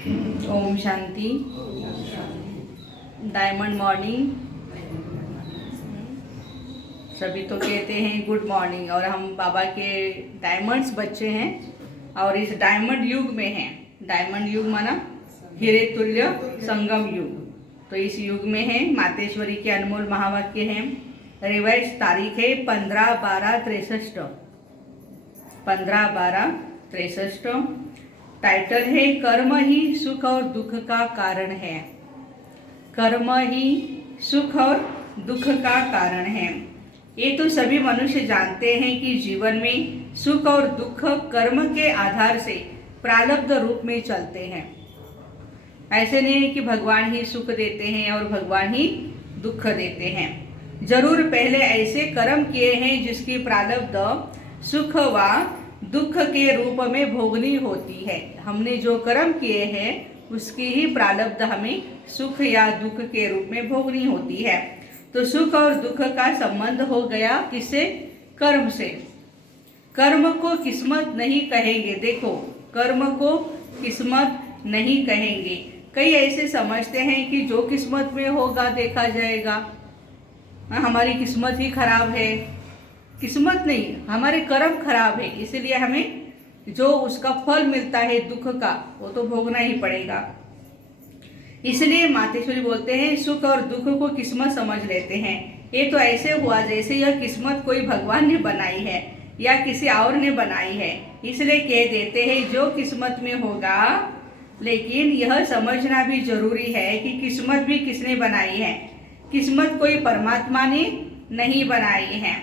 Om Shanti. Diamond morning. सभी तो कहते हैं गुड मॉर्निंग, और हम बाबा के डायमंड्स बच्चे हैं और इस डायमंड युग में हैं। डायमंड युग माना हीरे तुल्य संगम युग। तो इस युग में है मातेश्वरी के अनमोल महावाक्य हैं। रिवाइज तारीख है 15/12/63। 15/12/63। टाइटल है कर्म ही सुख और दुख का कारण है। कर्म ही सुख और दुख का कारण है। ये तो सभी मनुष्य जानते हैं कि जीवन में सुख और दुख कर्म के आधार से प्रारब्ध रूप में चलते हैं। ऐसे नहीं है कि भगवान ही सुख देते हैं और भगवान ही दुख देते हैं। जरूर पहले ऐसे कर्म किए हैं जिसकी प्रारब्ध सुख व दुख के रूप में भोगनी होती है। हमने जो कर्म किए हैं उसकी ही प्रारब्ध हमें सुख या दुख के रूप में भोगनी होती है। तो सुख और दुख का संबंध हो गया किससे? कर्म से। कर्म को किस्मत नहीं कहेंगे। देखो, कर्म को किस्मत नहीं कहेंगे। कई ऐसे समझते हैं कि जो किस्मत में होगा देखा जाएगा। हमारी किस्मत ही खराब है। किस्मत नहीं, हमारे कर्म खराब है, इसलिए हमें जो उसका फल मिलता है दुख का वो तो भोगना ही पड़ेगा। इसलिए मातेश्वरी बोलते हैं सुख और दुख को किस्मत समझ लेते हैं। ये तो ऐसे हुआ जैसे यह किस्मत कोई भगवान ने बनाई है या किसी और ने बनाई है, इसलिए कह देते हैं जो किस्मत में होगा। लेकिन यह समझना भी जरूरी है कि किस्मत भी किसने बनाई है। किस्मत कोई परमात्मा ने नहीं बनाई है।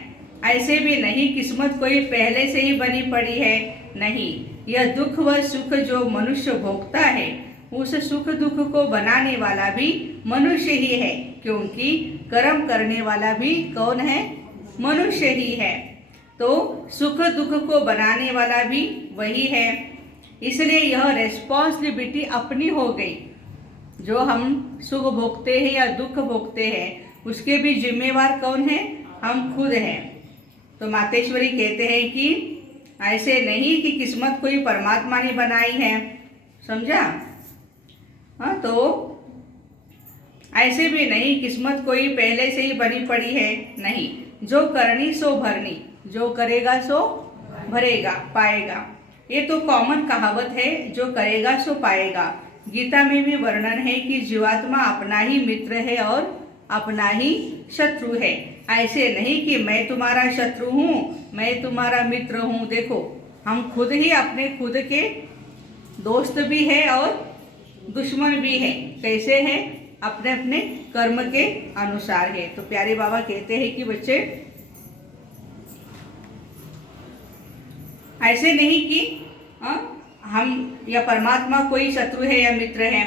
ऐसे भी नहीं किस्मत कोई पहले से ही बनी पड़ी है, नहीं। यह दुख व सुख जो मनुष्य भोगता है उस सुख दुख को बनाने वाला भी मनुष्य ही है, क्योंकि कर्म करने वाला भी कौन है? मनुष्य ही है। तो सुख दुख को बनाने वाला भी वही है। इसलिए यह रेस्पॉन्सिबिलिटी अपनी हो गई। जो हम सुख भोगते हैं या दुख भोगते हैं उसके भी जिम्मेवार कौन है? हम खुद हैं। तो मातेश्वरी कहते हैं कि ऐसे नहीं कि किस्मत कोई परमात्मा ने बनाई है। समझा? हाँ, तो ऐसे भी नहीं किस्मत कोई पहले से ही बनी पड़ी है, नहीं। जो करनी सो भरनी, जो करेगा सो भरेगा, पाएगा। ये तो कॉमन कहावत है, जो करेगा सो पाएगा। गीता में भी वर्णन है कि जीवात्मा अपना ही मित्र है और अपना ही शत्रु है। ऐसे नहीं कि मैं तुम्हारा शत्रु हूँ, मैं तुम्हारा मित्र हूँ। देखो, हम खुद ही अपने खुद के दोस्त भी है और दुश्मन भी है। कैसे है? अपने अपने कर्म के अनुसार है। तो प्यारे बाबा कहते हैं कि बच्चे ऐसे नहीं कि हम या परमात्मा कोई शत्रु है या मित्र है।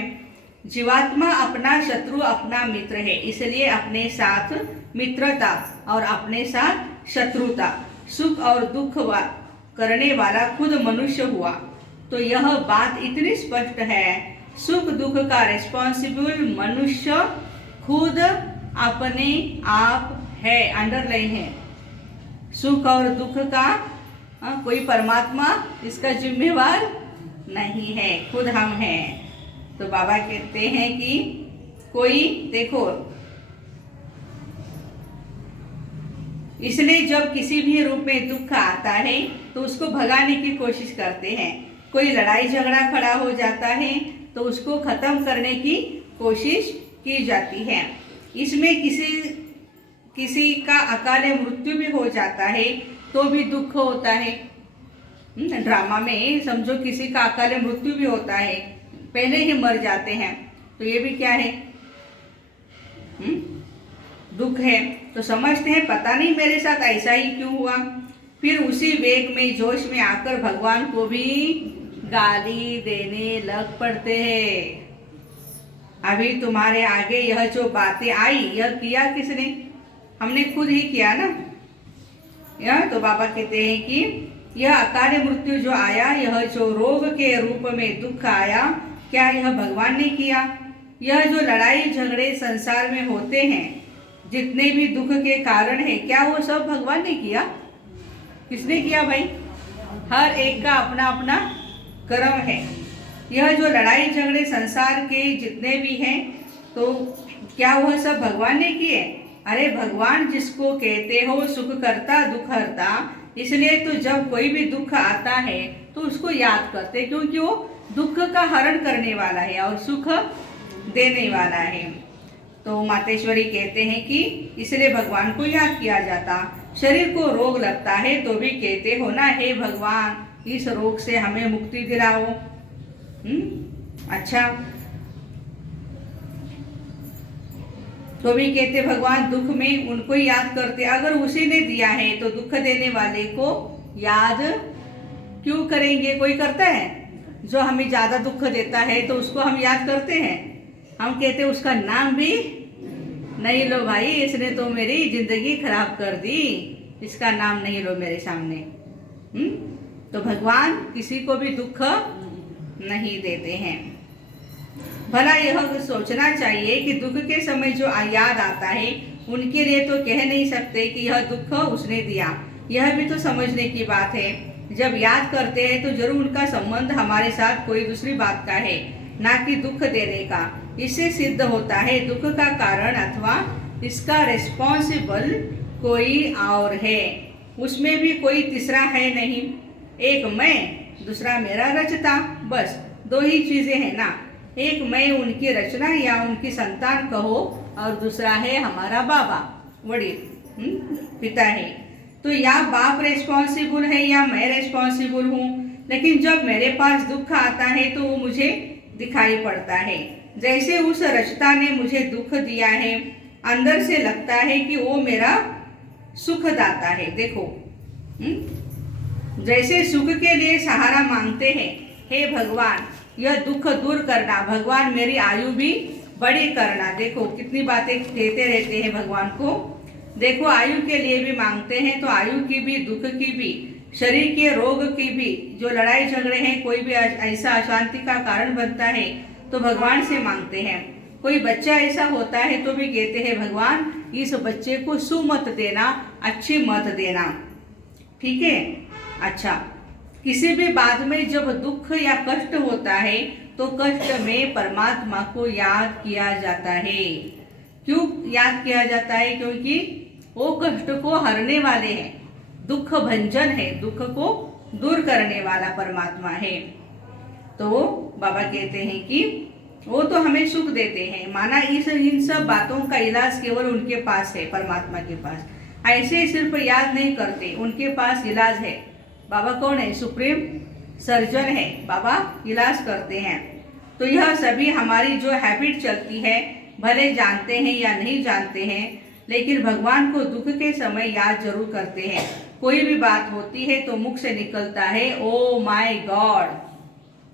जीवात्मा अपना शत्रु अपना मित्र है, इसलिए अपने साथ मित्रता और अपने साथ शत्रुता, सुख और दुख करने वाला खुद मनुष्य हुआ। तो यह बात इतनी स्पष्ट है, सुख दुख का रिस्पॉन्सिबल मनुष्य खुद अपने आप है। अंडरलाइन है। सुख और दुख का कोई परमात्मा इसका जिम्मेवार नहीं है, खुद हम हैं। तो बाबा कहते हैं कि कोई देखो, इसलिए जब किसी भी रूप में दुख आता है तो उसको भगाने की कोशिश करते हैं। कोई लड़ाई झगड़ा खड़ा हो जाता है तो उसको खत्म करने की कोशिश की जाती है। इसमें किसी का अकाले मृत्यु भी हो जाता है तो भी दुख होता है। ड्रामा में समझो किसी का अकाले मृत्यु भी होता है, पहले ही मर जाते हैं, तो ये भी क्या है? दुख है। तो समझते हैं पता नहीं मेरे साथ ऐसा ही क्यों हुआ। फिर उसी वेग में जोश में आकर भगवान को भी गाली देने लग पड़ते हैं। अभी तुम्हारे आगे यह जो बातें आई, यह किया किसने? हमने खुद ही किया ना। यह तो बाबा कहते हैं कि यह अकाल मृत्यु जो आया, यह जो रोग के रूप में दुख आया, क्या यह भगवान ने किया? यह जो लड़ाई झगड़े संसार में होते हैं, जितने भी दुख के कारण है, क्या वो सब भगवान ने किया? किसने किया भाई? हर एक का अपना अपना कर्म है। यह जो लड़ाई झगड़े संसार के जितने भी हैं, तो क्या वह सब भगवान ने किए? अरे भगवान जिसको कहते हो सुख करता दुख हरता, इसलिए तो जब कोई भी दुख आता है तो उसको याद करते, क्योंकि वो दुख का हरण करने वाला है और सुख देने वाला है। तो मातेश्वरी कहते हैं कि इसलिए भगवान को याद किया जाता। शरीर को रोग लगता है तो भी कहते हो ना, हे भगवान इस रोग से हमें मुक्ति दिलाओ। अच्छा, तो भी कहते भगवान दुख में उनको ही याद करते। अगर उसी ने दिया है तो दुख देने वाले को याद क्यों करेंगे? कोई करता है? जो हमें ज़्यादा दुख देता है तो उसको हम याद करते हैं। हम कहते उसका नाम भी नहीं लो भाई, इसने तो मेरी जिंदगी खराब कर दी, इसका नाम नहीं लो मेरे सामने। तो भगवान किसी को भी दुख नहीं देते हैं। भला यह सोचना चाहिए कि दुख के समय जो याद आता है उनके लिए तो कह नहीं सकते कि यह दुख उसने दिया। यह भी तो समझने की बात है। जब याद करते हैं तो जरूर उनका संबंध हमारे साथ कोई दूसरी बात का है, ना कि दुख देने का। इससे सिद्ध होता है दुख का कारण अथवा इसका रिस्पॉन्सिबल कोई और है। उसमें भी कोई तीसरा है नहीं। एक मैं, दूसरा मेरा रचता, बस दो ही चीजें हैं ना। एक मैं उनकी रचना या उनकी संतान कहो, और दूसरा है हमारा बाबा वडील पिता है। तो या बाप रेस्पॉन्सिबल है या मैं रेस्पॉन्सिबल हूँ। लेकिन जब मेरे पास दुख आता है तो वो मुझे दिखाई पड़ता है। जैसे उस रचता ने मुझे दुख दिया है, अंदर से लगता है कि वो मेरा सुख दाता है। देखो, जैसे सुख के लिए सहारा मांगते हैं, हे भगवान यह दुख दूर करना, भगवान मेरी आयु भी बड़ी करना। देखो कितनी बातें कहते रहते हैं भगवान को। देखो आयु के लिए भी मांगते हैं, तो आयु की भी, दुख की भी, शरीर के रोग की भी, जो लड़ाई झगड़े हैं, कोई भी ऐसा अशांति का कारण बनता है तो भगवान से मांगते हैं। कोई बच्चा ऐसा होता है तो भी कहते हैं भगवान इस बच्चे को सुमत देना, अच्छी मत देना। ठीक है। अच्छा, किसी भी बात में जब दुख या कष्ट होता है तो कष्ट में परमात्मा को याद किया जाता है। क्यों याद किया जाता है? क्योंकि वो कष्ट को हरने वाले हैं, दुख भंजन है, दुख को दूर करने वाला परमात्मा है। तो बाबा कहते हैं कि वो तो हमें सुख देते हैं, माना इन सब बातों का इलाज केवल उनके पास है, परमात्मा के पास। ऐसे सिर्फ याद नहीं करते, उनके पास इलाज है। बाबा कौन है? सुप्रीम सर्जन है, बाबा इलाज करते हैं। तो यह सभी हमारी जो हैबिट चलती है, भले जानते हैं या नहीं जानते हैं, लेकिन भगवान को दुख के समय याद जरूर करते हैं। कोई भी बात होती है तो मुख से निकलता है ओ माय गॉड।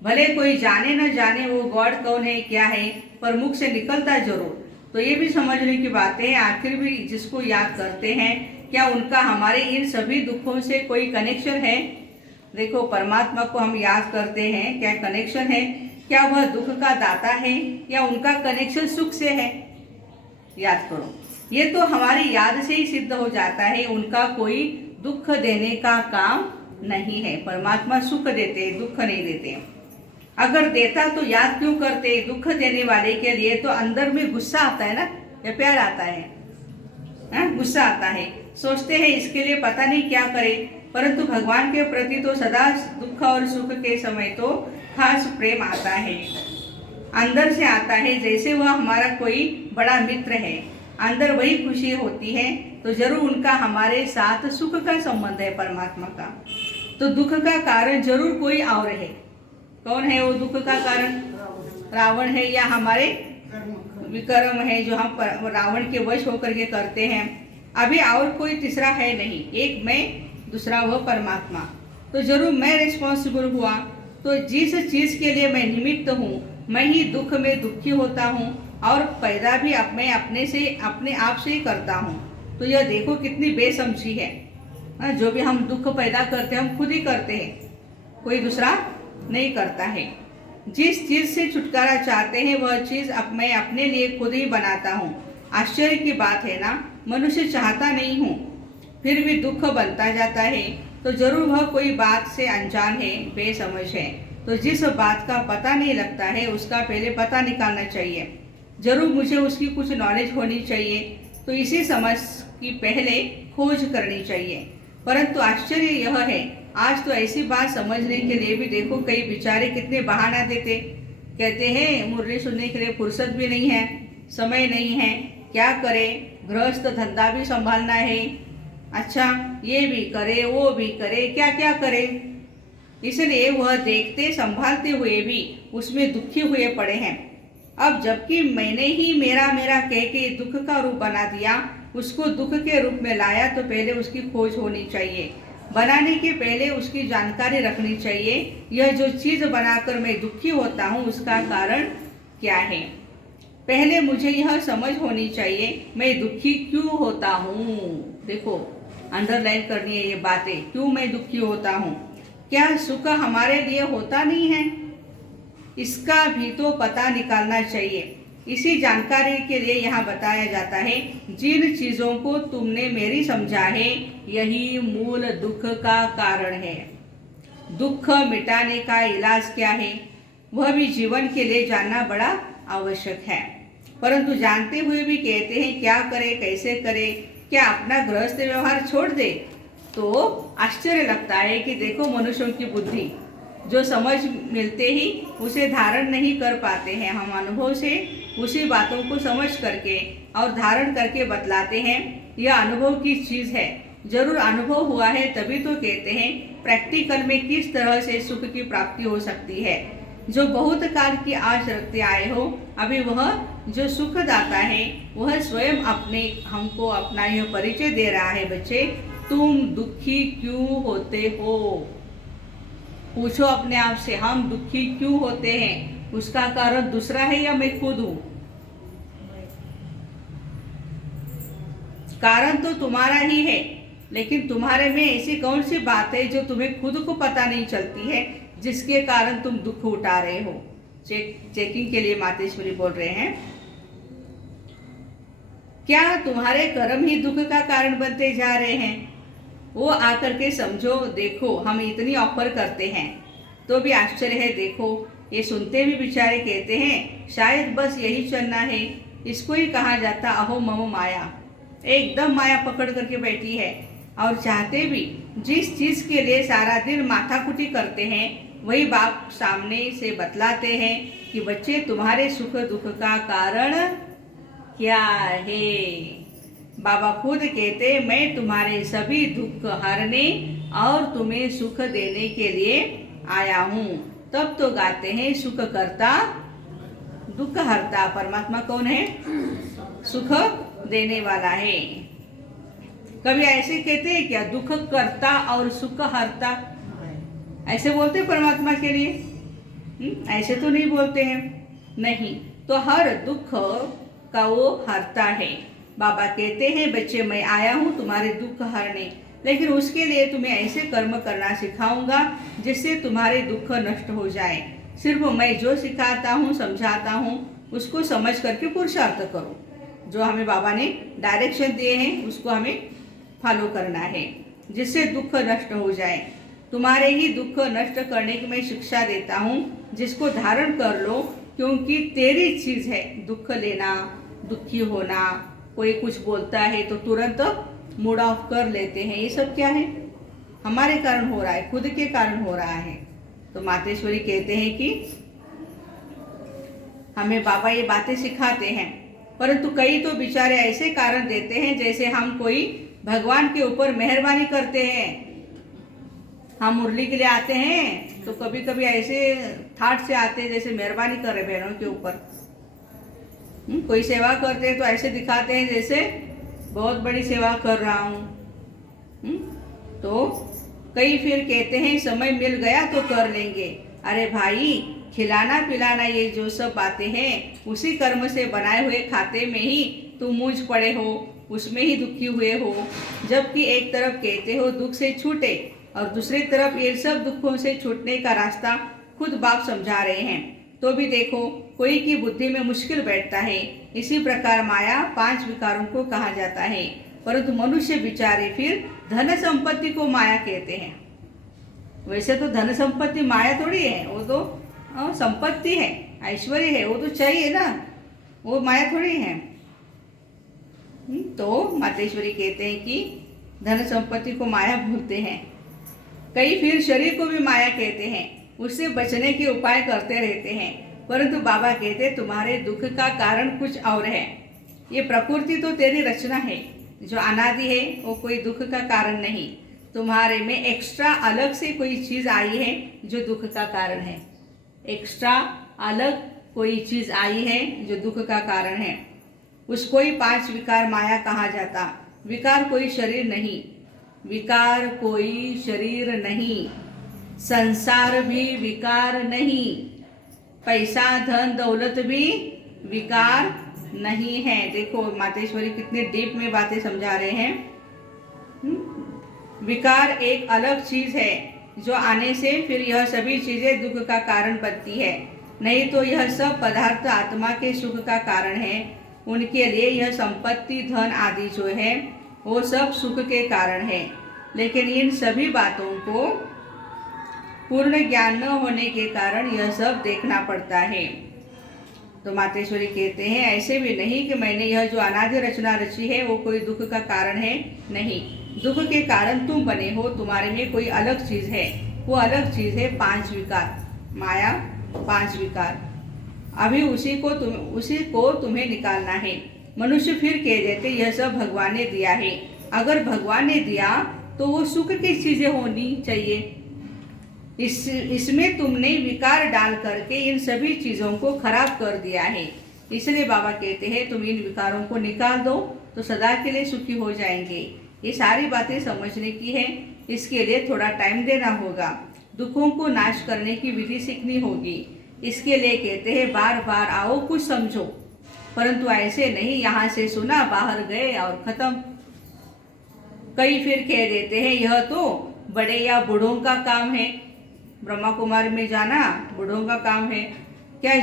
भले कोई जाने न जाने वो गॉड कौन है क्या है, पर मुख से निकलता जरूर। तो ये भी समझने की बात है, आखिर भी जिसको याद करते हैं, क्या उनका हमारे इन सभी दुखों से कोई कनेक्शन है? देखो परमात्मा को हम याद करते हैं, क्या कनेक्शन है? क्या वह दुख का दाता है या उनका कनेक्शन सुख से है? याद करो, ये तो हमारी याद से ही सिद्ध हो जाता है। उनका कोई दुख देने का काम नहीं है। परमात्मा सुख देते, दुख नहीं देते। अगर देता तो याद क्यों करते? दुख देने वाले के लिए तो अंदर में गुस्सा आता है ना, या प्यार आता है? गुस्सा आता है, सोचते हैं इसके लिए पता नहीं क्या करे। परंतु भगवान के प्रति तो सदा दुख और सुख के समय तो खास प्रेम आता है, अंदर से आता है, जैसे वह हमारा कोई बड़ा मित्र है। अंदर वही खुशी होती है। तो जरूर उनका हमारे साथ सुख का संबंध है, परमात्मा का। तो दुख का कारण जरूर कोई और है। कौन है वो दुख का कारण? रावण है या हमारे विकर्म है, जो हम रावण के वश होकर के करते हैं। अभी और कोई तीसरा है नहीं, एक मैं, दूसरा वह परमात्मा। तो जरूर मैं रिस्पॉन्सिबल हुआ। तो जिस चीज़ के लिए मैं निमित्त हूँ, मैं ही दुख में दुखी होता हूँ और पैदा भी मैं अपने आप से ही करता हूँ। तो यह देखो कितनी बेसमझी है। जो भी हम दुख पैदा करते हैं हम खुद ही करते हैं, कोई दूसरा नहीं करता है। जिस चीज़ से छुटकारा चाहते हैं वह चीज़ मैं अपने लिए खुद ही बनाता हूँ। आश्चर्य की बात है ना, मनुष्य चाहता नहीं हूँ फिर भी दुख बनता जाता है। तो जरूर वह कोई बात से अनजान है, बेसमझ है। तो जिस बात का पता नहीं लगता है उसका पहले पता निकालना चाहिए। जरूर मुझे उसकी कुछ नॉलेज होनी चाहिए, तो इसी समझ की पहले खोज करनी चाहिए। परंतु आश्चर्य यह है, आज तो ऐसी बात समझने के लिए भी देखो कई बेचारे कितने बहाना देते, कहते हैं मुरली सुनने के लिए फुर्सत भी नहीं है, समय नहीं है, क्या करे, गृहस्थ धंधा भी संभालना है, अच्छा ये भी करे वो भी करे, क्या क्या करे। इसलिए वह देखते संभालते हुए भी उसमें दुखी हुए पड़े हैं। अब जबकि मैंने ही मेरा मेरा कह के दुख का रूप बना दिया, उसको दुख के रूप में लाया, तो पहले उसकी खोज होनी चाहिए। बनाने के पहले उसकी जानकारी रखनी चाहिए। यह जो चीज़ बनाकर मैं दुखी होता हूँ उसका कारण क्या है, पहले मुझे यह समझ होनी चाहिए मैं दुखी क्यों होता हूँ। देखो अंडरलाइन करनी है ये बातें, क्यों मैं दुखी होता हूँ। क्या सुख हमारे लिए होता नहीं है, इसका भी तो पता निकालना चाहिए। इसी जानकारी के लिए यहाँ बताया जाता है, जिन चीज़ों को तुमने मेरी समझा है यही मूल दुख का कारण है। दुख मिटाने का इलाज क्या है, वह भी जीवन के लिए जानना बड़ा आवश्यक है। परंतु जानते हुए भी कहते हैं क्या करे कैसे करे, क्या अपना गृहस्थ व्यवहार छोड़ दे। तो आश्चर्य लगता है कि देखो मनुष्यों की बुद्धि, जो समझ मिलते ही उसे धारण नहीं कर पाते हैं। हम अनुभव से उसी बातों को समझ करके और धारण करके बतलाते हैं। यह अनुभव की चीज़ है, जरूर अनुभव हुआ है तभी तो कहते हैं प्रैक्टिकल में किस तरह से सुख की प्राप्ति हो सकती है। जो बहुत काल की आश रखते आए हो, अभी वह जो सुख दाता है वह स्वयं अपने हमको अपना यह परिचय दे रहा है। बच्चे, तुम दुखी क्यों होते हो, पूछो अपने आप से, हम दुखी क्यों होते हैं, उसका कारण दूसरा है या मैं खुद हूं। कारण तो तुम्हारा ही है, लेकिन तुम्हारे में ऐसी कौन सी बात है जो तुम्हें खुद को पता नहीं चलती है, जिसके कारण तुम दुख उठा रहे हो। चेकिंग के लिए मातेश्वरी बोल रहे हैं, क्या तुम्हारे कर्म ही दुख का कारण बनते जा रहे हैं। वो आकर के समझो, देखो हम इतनी ऑफर करते हैं तो भी आश्चर्य है। देखो ये सुनते भी बेचारे कहते हैं शायद बस यही चलना है, इसको ही कहा जाता अहो मम माया। एकदम माया पकड़ करके बैठी है, और चाहते भी जिस चीज़ के लिए सारा दिन माथाकुटी करते हैं वही बाप सामने से बतलाते हैं कि बच्चे तुम्हारे सुख दुख का कारण क्या है। बाबा खुद कहते मैं तुम्हारे सभी दुख हरने और तुम्हें सुख देने के लिए आया हूँ। तब तो गाते हैं सुख करता दुख हरता। परमात्मा कौन है, सुख देने वाला है। कभी ऐसे कहते हैं क्या, दुख करता और सुख हरता, ऐसे बोलते परमात्मा के लिए? ऐसे तो नहीं बोलते हैं, नहीं। तो हर दुख का वो हरता है। बाबा कहते हैं बच्चे मैं आया हूँ तुम्हारे दुख हरने, लेकिन उसके लिए तुम्हें ऐसे कर्म करना सिखाऊंगा जिससे तुम्हारे दुख नष्ट हो जाए। सिर्फ मैं जो सिखाता हूँ समझाता हूँ उसको समझ करके पुरुषार्थ करो। जो हमें बाबा ने डायरेक्शन दिए हैं उसको हमें फॉलो करना है, जिससे दुख नष्ट हो जाए। तुम्हारे ही दुख नष्ट करने की मैं शिक्षा देता हूँ, जिसको धारण कर लो, क्योंकि तेरी चीज़ है दुख लेना, दुखी होना। कोई कुछ बोलता है तो तुरंत मूड ऑफ कर लेते हैं, ये सब क्या है, हमारे कारण हो रहा है, खुद के कारण हो रहा है। तो मातेश्वरी कहते हैं कि हमें बाबा ये बातें सिखाते हैं, परंतु कई तो बेचारे ऐसे कारण देते हैं जैसे हम कोई भगवान के ऊपर मेहरबानी करते हैं। हम मुरली के लिए आते हैं तो कभी कभी ऐसे थाट से आते हैं जैसे मेहरबानी कर रहे बहनों के ऊपर। कोई सेवा करते हैं तो ऐसे दिखाते हैं जैसे बहुत बड़ी सेवा कर रहा हूँ। तो कई फिर कहते हैं समय मिल गया तो कर लेंगे। अरे भाई, खिलाना पिलाना ये जो सब बातें हैं उसी कर्म से बनाए हुए खाते में ही तुम मूझ पड़े हो, उसमें ही दुखी हुए हो। जबकि एक तरफ कहते हो दुख से छूटे और दूसरी तरफ ये सब दुखों से छूटने का रास्ता खुद बाप समझा रहे हैं, तो भी देखो कोई की बुद्धि में मुश्किल बैठता है। इसी प्रकार माया 5 विकारों को कहा जाता है, परंतु मनुष्य बेचारे फिर धन संपत्ति को माया कहते हैं। वैसे तो धन संपत्ति माया थोड़ी है, वो तो संपत्ति है, ऐश्वर्य है, वो तो चाहिए ना, वो माया थोड़ी है। तो मातेश्वरी कहते हैं कि धन संपत्ति को माया बोलते हैं। कई फिर शरीर को भी माया कहते हैं, उससे बचने के उपाय करते रहते हैं, परंतु बाबा कहते तुम्हारे दुख का कारण कुछ और है। ये प्रकृति तो तेरी रचना है, जो अनादि है, वो कोई दुख का कारण नहीं। तुम्हारे में एक्स्ट्रा अलग से कोई चीज़ आई है जो दुख का कारण है। एक्स्ट्रा अलग कोई चीज़ आई है जो दुख का कारण है। उसको ही 5 विकार माया कहा जाता। विकार कोई शरीर नहीं, विकार कोई शरीर नहीं, संसार भी विकार नहीं, पैसा धन दौलत भी विकार नहीं है। देखो मातेश्वरी कितने डीप में बातें समझा रहे हैं। विकार एक अलग चीज है जो आने से फिर यह सभी चीजें दुख का कारण बनती है। नहीं तो यह सब पदार्थ आत्मा के सुख का कारण है। उनके लिए यह संपत्ति धन आदि जो है वो सब सुख के कारण है। लेकिन इन सभी बातों को पूर्ण ज्ञान न होने के कारण यह सब देखना पड़ता है। तो मातेश्वरी कहते हैं ऐसे भी नहीं कि मैंने यह जो अनादि रचना रची है वो कोई दुख का कारण है, नहीं। दुख के कारण तुम बने हो, तुम्हारे में कोई अलग चीज है, वो अलग चीज है 5 विकार माया, 5 विकार। अभी उसी को तुम्हें निकालना है। मनुष्य फिर कह देते यह सब भगवान ने दिया है। अगर भगवान ने दिया तो वो सुख की चीजें होनी चाहिए। इसमें तुमने विकार डाल करके इन सभी चीजों को खराब कर दिया है। इसलिए बाबा कहते हैं तुम इन विकारों को निकाल दो तो सदा के लिए सुखी हो जाएंगे। ये सारी बातें समझने की है, इसके लिए थोड़ा टाइम देना होगा। दुखों को नाश करने की विधि सीखनी होगी। इसके लिए कहते हैं बार बार आओ कुछ समझो, परंतु ऐसे नहीं यहाँ से सुना बाहर गए और खत्म। कई फिर कह देते हैं यह तो बड़े या बूढ़ों का काम है, ब्रह्मा कुमारी में जाना बूढ़ों का काम है क्या।